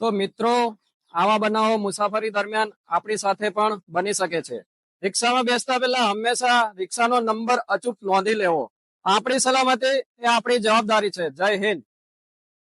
તો મિત્રો, આવા બનાવો મુસાફરી દરમિયાન આપણી સાથે પણ બની શકે છે. રિક્ષામાં બેસતા પહેલા હંમેશા રિક્ષાનો નંબર અચૂક નોંધી લેવો. આપણી સલામતી એ આપણી જવાબદારી છે. જય હિન્દ.